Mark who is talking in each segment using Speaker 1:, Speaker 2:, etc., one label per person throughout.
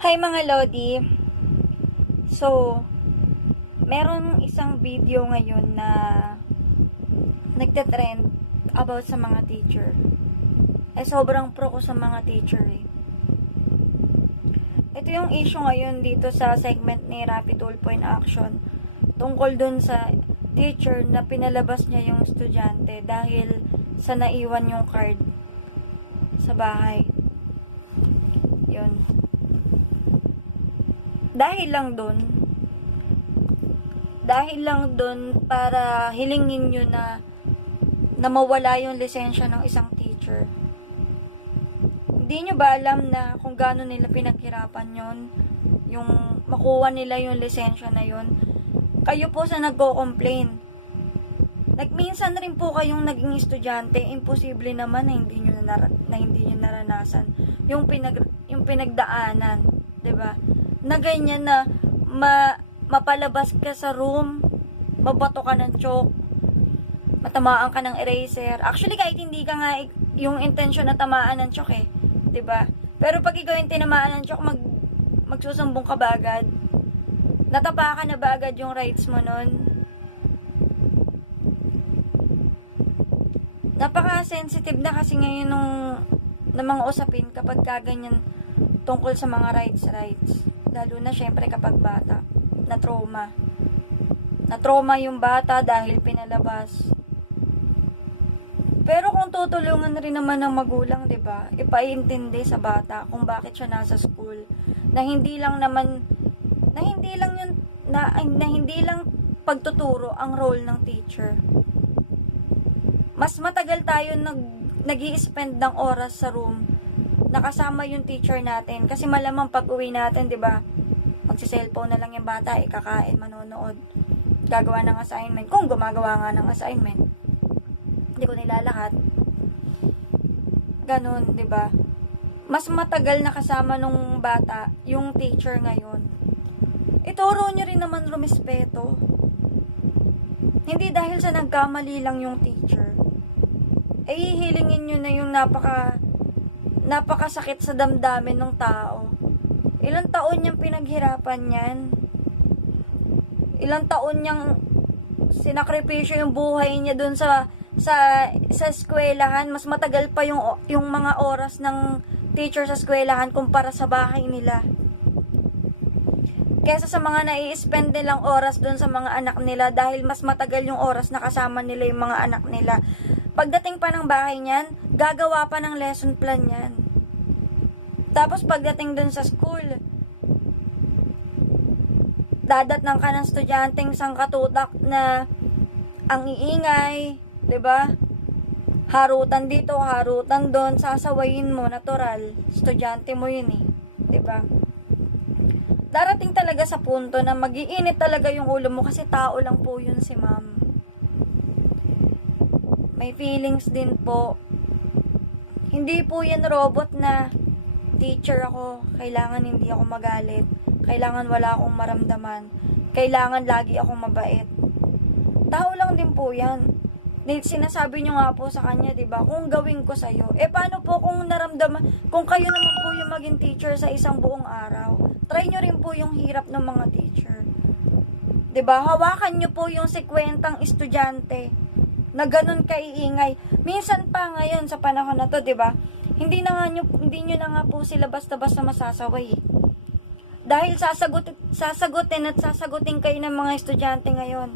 Speaker 1: Hi mga Lodi. So, meron isang video ngayon na nagte-trend about sa mga teacher. Eh, sobrang pro ko sa mga teacher eh. Ito yung issue ngayon dito sa segment ni Rapid Tool Point Action tungkol dun sa teacher na pinalabas niya yung estudyante dahil sa naiwan yung card sa bahay. Yun. Dahil lang dun, dahil lang dun para hilingin nyo na na mawala yung lisensya ng isang teacher. Hindi nyo ba alam na kung gaano nila pinaghirapan yon yung makuha nila yung lisensya na yon kayo po sa nagko-complain. Like, minsan rin po kayong naging estudyante, imposible naman na hindi nyo, na, na hindi nyo naranasan yung, pinag, yung pinagdaanan, ba Na ganyan na ma, mapalabas ka sa room, mabato ka ng chalk, matamaan ka ng eraser. Actually, kahit hindi ka nga yung intention na tamaan ng chalk eh. ba Pero pag ikaw yung tinamaan ng chalk, mag, magsusumbong ka ba agad? Natapakan na ba agad yung rights mo nun? Napaka-sensitive na kasi ngayon nung ng mga usapin kapag kaganyan tungkol sa mga rights rights. Lalo na syempre kapag bata na trauma. Na trauma yung bata dahil pinalabas. Pero kung tutulungan rin naman ng magulang, 'di ba? Ipaintindi sa bata kung bakit siya nasa school na hindi lang naman na hindi lang yun na, na hindi lang pagtuturo ang role ng teacher. Mas matagal tayo nag nag spend ng oras sa room nakasama yung teacher natin kasi malamang pag uwi natin, 'di ba? Magsi-cellphone na lang yung bata, ikakain, manonood, gagawa ng assignment. Kung gumagawa nga ng assignment, hindi ko nilalahat. Ganon, 'di ba? Mas matagal na kasama nung bata yung teacher ngayon. Ituro nyo rin naman rumispeto. Hindi dahil sa nagkamali lang yung teacher. Eh, hihilingin nyo na yung napaka napakasakit sa damdamin ng tao. Ilang taon niyang pinaghirapan yan. Ilang taon niyang sinakripisyo yung buhay niya dun sa sa sa eskwelahan. Mas matagal pa yung yung mga oras ng teacher sa eskwelahan kumpara sa bahay nila. Kesa sa mga nai-spend nilang oras dun sa mga anak nila dahil mas matagal yung oras na kasama nila yung mga anak nila. Pagdating pa ng bahay niyan, gagawa pa ng lesson plan yan. Tapos pagdating dun sa school, dadatnang ka ng estudyanteng sangkatutak na ang iingay, ba? Harutan dito, harutan doon, sasawayin mo, natural. Estudyante mo 'yun eh, ba? Darating talaga sa punto na magiinit talaga yung ulo mo kasi tao lang po 'yun si ma'am. May feelings din po. Hindi po yan robot na teacher ako, kailangan hindi ako magalit, kailangan wala akong maramdaman, kailangan lagi akong mabait. Tao lang din po yan. Sinasabi nyo nga po sa kanya, di ba? Kung gawin ko sa'yo. Eh, paano po kung naramdaman, kung kayo naman po yung maging teacher sa isang buong araw, try nyo rin po yung hirap ng mga teacher. 'Di ba? Hawakan nyo po yung sekwentang estudyante na ganun kaiingay. Minsan pa ngayon sa panahon na to, 'di ba? Hindi na nga nyo, hindi nyo na nga po sila basta-basta masasaway. eh. Dahil sasagutin, sasagutin at sasagutin kayo ng mga estudyante ngayon.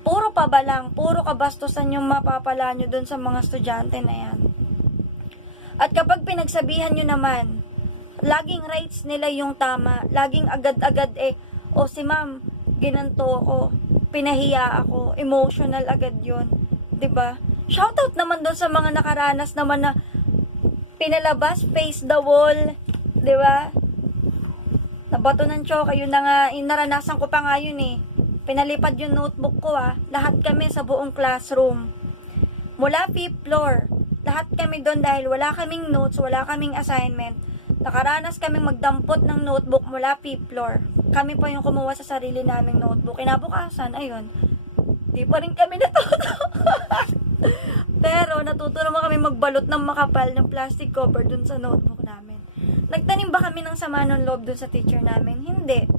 Speaker 1: Puro pa ba lang, puro kabastusan yung mapapala nyo dun sa mga estudyante na yan. At kapag pinagsabihan nyo naman, laging rights nila yung tama, laging agad-agad eh, o si ma'am, ginanto ako, pinahiya ako, emotional agad yon 'di ba? Shoutout naman doon sa mga nakaranas naman na pinalabas, face the wall, 'di ba? Nabato ng choka, yun na nga, yung naranasan ko pa nga yun eh. Pinalipad yung notebook ko ah, lahat kami sa buong classroom. Mula fifth floor, lahat kami doon dahil wala kaming notes, wala kaming assignment. Nakaranas kaming magdampot ng notebook mula fifth floor. Kami pa yung kumuha sa sarili naming notebook. Kinabukasan, ayun, di pa rin kami natuto. Pero natuto naman kami magbalot ng makapal ng plastic cover dun sa notebook namin. Nagtanim ba kami ng sama ng loob dun sa teacher namin? Hindi.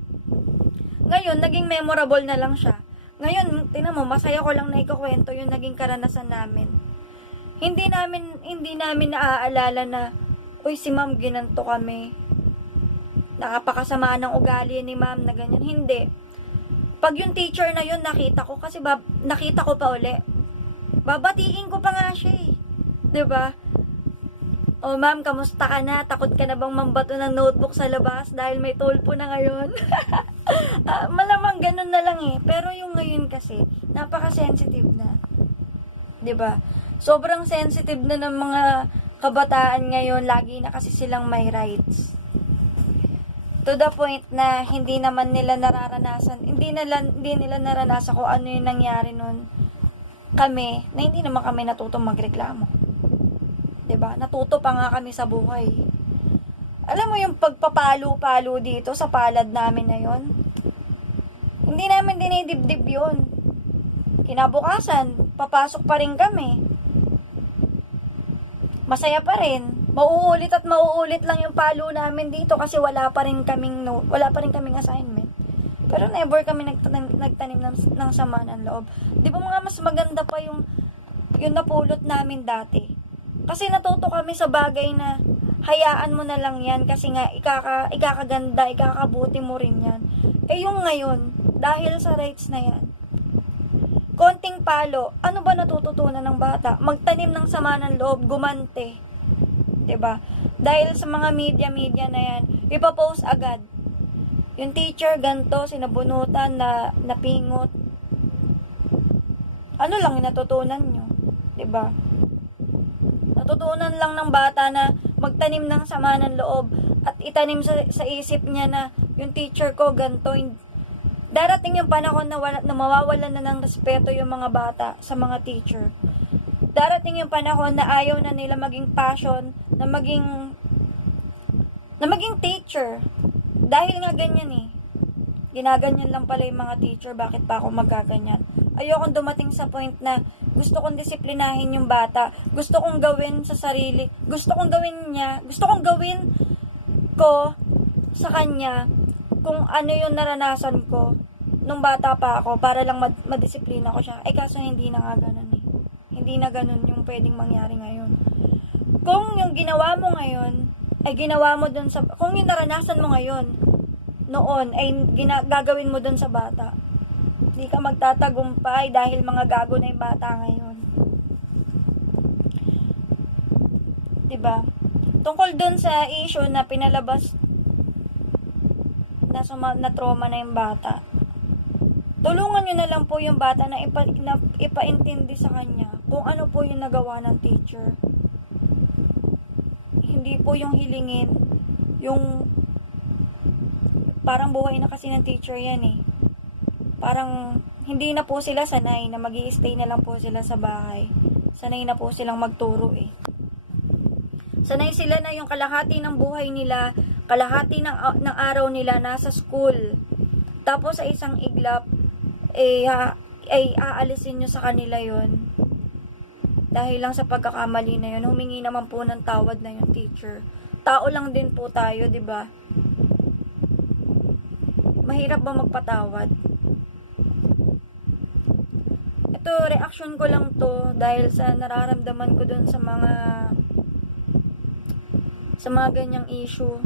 Speaker 1: Ngayon, naging memorable na lang siya. Ngayon, tinan mo, masaya ko lang na ikukwento yung naging karanasan namin. Hindi namin, hindi namin naaalala na, uy, si ma'am, ginanto kami. Nakapakasama ng ugali ni ma'am na ganyan. Hindi. Pag yung teacher na yun nakita ko, kasi bab- nakita ko pa uli, babatiin ko pa nga siya eh. ba? O ma'am, kamusta ka na? Takot ka na bang mambato ng notebook sa labas dahil may tulpo na ngayon? Ah, malamang ganun na lang eh. Pero yung ngayon kasi, napaka-sensitive na. ba? Sobrang sensitive na ng mga kabataan ngayon, lagi na kasi silang may rights. To the point na hindi naman nila nararanasan, hindi nila, hindi nila naranasan kung ano yung nangyari nun kami, na hindi naman kami natutong magreklamo. ba? Natuto pa nga kami sa buhay. Alam mo yung pagpapalo-palo dito sa palad namin na yon? Hindi namin dinidibdib yun. Kinabukasan, papasok pa rin kami. Masaya pa rin. Mauulit at mauulit lang yung palo namin dito kasi wala pa rin kaming no, wala pa rin kaming assignment. Pero never kami nagtanim, nagtanim ng, ng sama ng loob. Di ba mga mas maganda pa yung yung napulot namin dati? Kasi natuto kami sa bagay na hayaan mo na lang yan kasi nga ikaka, ikakaganda, ikakabuti mo rin yan. Eh yung ngayon, dahil sa rights na yan, konting palo, ano ba natututunan bata? Magtanim ng sama ng loob, gumante. 'Di ba? Dahil sa mga media-media na yan, ipapost agad. Yung teacher ganto sinabunutan na napingot. Ano lang natutunan nyo? 'Di ba? Natutunan lang ng bata na magtanim ng sama ng loob at itanim sa, sa isip niya na yung teacher ko ganto darating yung panahon na, wala, na mawawalan na ng respeto yung mga bata sa mga teacher. Darating yung panahon na ayaw na nila maging passion, na maging na maging teacher. Dahil nga ganyan eh. Ginaganyan lang pala yung mga teacher, bakit pa ako magaganyan? Ayokong dumating sa point na gusto kong disiplinahin yung bata, gusto kong gawin sa sarili, gusto kong gawin niya, gusto kong gawin ko sa kanya kung ano yung naranasan ko nung bata pa ako para lang mad- madisiplina ko siya. Eh kaso hindi na nga ganun eh. Hindi na ganun yung pwedeng mangyari ngayon. Kung yung ginawa mo ngayon ay ginawa mo dun sa kung yung naranasan mo ngayon noon ay gina, gagawin mo dun sa bata. Hindi ka magtatagumpay dahil mga gago na yung bata ngayon. 'Di ba? Tungkol dun sa issue na pinalabas na, suma, na trauma na yung bata. Tulungan nyo na lang po yung bata na, ipa, na ipaintindi sa kanya kung ano po yung nagawa ng teacher. Hindi po yung hilingin, yung parang buhay na kasi ng teacher yan eh. Parang hindi na po sila sanay na mag stay na lang po sila sa bahay. Sanay na po silang magturo eh. Sanay sila na yung kalahati ng buhay nila, kalahati ng, ng araw nila nasa school. Tapos sa isang iglap, eh, ha, ay aalisin nyo sa kanila yon Dahil lang sa pagkakamali na yun, humingi naman po ng tawad na yung teacher. Tao lang din po tayo, di ba? Mahirap ba magpatawad? Ito, reaction ko lang to dahil sa nararamdaman ko dun sa mga sa mga ganyang issue.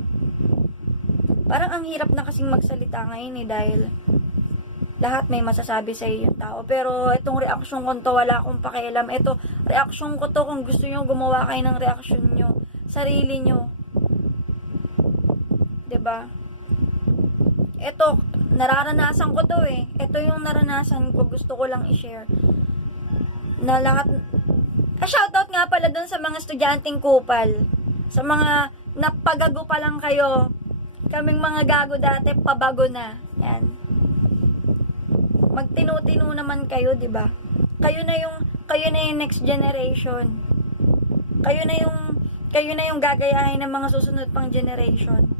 Speaker 1: Parang ang hirap na kasing magsalita ngayon eh dahil lahat may masasabi sa iyo yung tao. Pero itong reaksyon ko to, wala akong pakialam. Ito, reaksyon ko to kung gusto nyo gumawa kayo ng reaksyon nyo. Sarili nyo. ba? Ito, nararanasan ko to eh. Ito yung naranasan ko. Gusto ko lang i-share. Na lahat... Ah, shoutout nga pala dun sa mga estudyanteng kupal. Sa mga napagago pa lang kayo. Kaming mga gago dati, pabago na. Yan. Magtinu-tinu naman kayo, 'di ba? Kayo na yung kayo na yung next generation. Kayo na yung kayo na yung gagayahin ng mga susunod pang generation.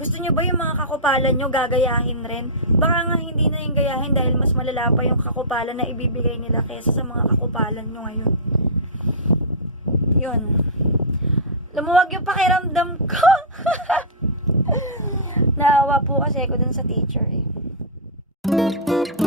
Speaker 1: Gusto nyo ba yung mga kakupalan nyo gagayahin rin? Baka nga hindi na yung gayahin dahil mas malala pa yung kakupalan na ibibigay nila kaysa sa mga kakupalan nyo ngayon. Yun. Lumuwag yung pakiramdam ko. Naawa po kasi ako dun sa teacher eh. Música